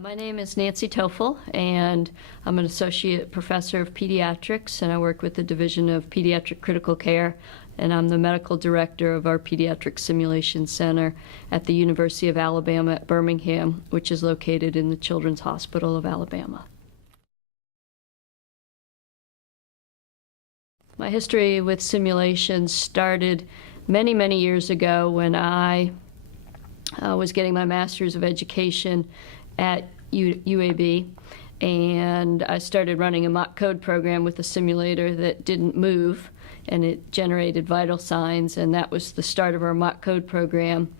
My name is Nancy Tofil, and I'm an associate professor of pediatrics, and I work with the Division of Pediatric Critical Care, and I'm the medical director of our Pediatric Simulation Center at the University of Alabama at Birmingham, which is located in the Children's Hospital of Alabama. My history with simulations started many, many years ago when I was getting my Master's of Education at UAB, and I started running a mock code program with a simulator that didn't move, and it generated vital signs, and that was the start of our mock code program.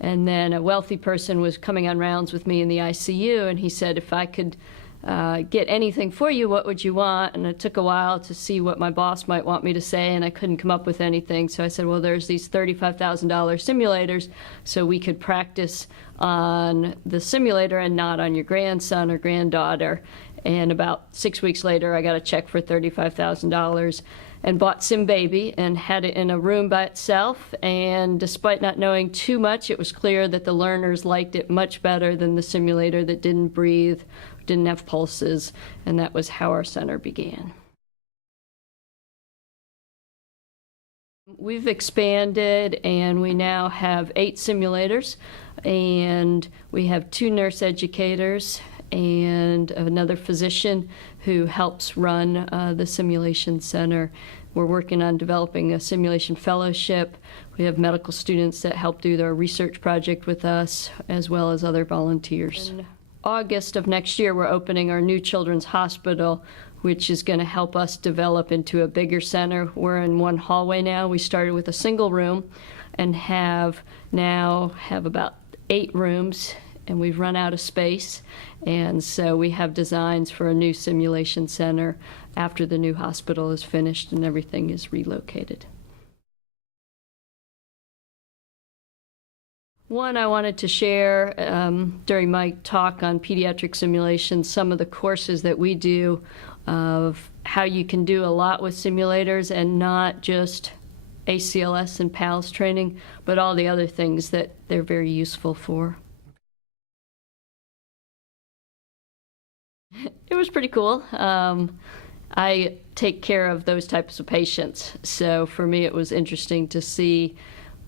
And then a wealthy person was coming on rounds with me in the ICU, and he said, if I could get anything for you, what would you want? And it took a while to see what my boss might want me to say, and I couldn't come up with anything. So I said, well, there's these $35,000 simulators, so we could practice on the simulator and not on your grandson or granddaughter. And about 6 weeks later, I got a check for $35,000 and bought SimBaby and had it in a room by itself. And despite not knowing too much, it was clear that the learners liked it much better than the simulator that didn't breathe, didn't have pulses, and that was how our center began. We've expanded, and we now have 8 simulators, and we have 2 nurse educators and another physician who helps run the simulation center. We're working on developing a simulation fellowship. We have medical students that help do their research project with us, as well as other volunteers. In August of next year, we're opening our new children's hospital, which is going to help us develop into a bigger center. We're in one hallway now. We started with a single room and now have about 8 rooms, and we've run out of space. And so we have designs for a new simulation center after the new hospital is finished and everything is relocated. One, I wanted to share during my talk on pediatric simulations some of the courses that we do of how you can do a lot with simulators, and not just ACLS and PALS training, but all the other things that they're very useful for. It was pretty cool. I take care of those types of patients, so for me it was interesting to see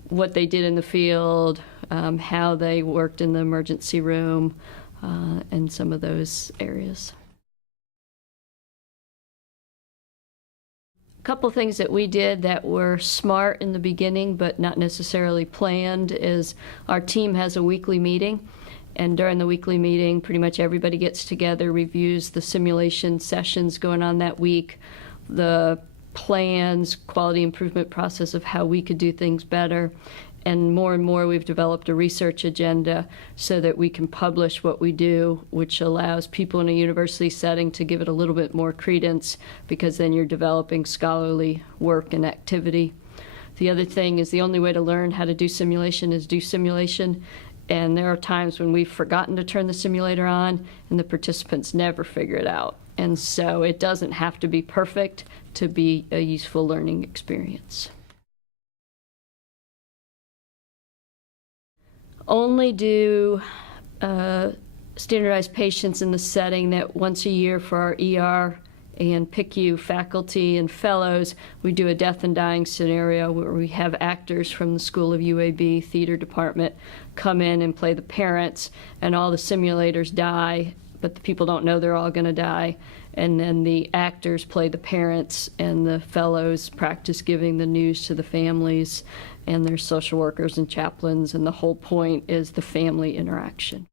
what they did in the field, how they worked in the emergency room, and some of those areas. A couple things that we did that were smart in the beginning but not necessarily planned is our team has a weekly meeting, and during the weekly meeting pretty much everybody gets together, reviews the simulation sessions going on that week, the plans, quality improvement process of how we could do things better. And more we've developed a research agenda so that we can publish what we do, which allows people in a university setting to give it a little bit more credence, because then you're developing scholarly work and activity. The other thing is the only way to learn how to do simulation is do simulation. And there are times when we've forgotten to turn the simulator on and the participants never figure it out. And so it doesn't have to be perfect to be a useful learning experience. Only do standardized patients in the setting that once a year for our ER and PICU faculty and fellows, we do a death and dying scenario where we have actors from the School of UAB theater department come in and play the parents, and all the simulators die, but the people don't know they're all going to die. And then the actors play the parents, and the fellows practice giving the news to the families, and there's social workers and chaplains, and the whole point is the family interaction.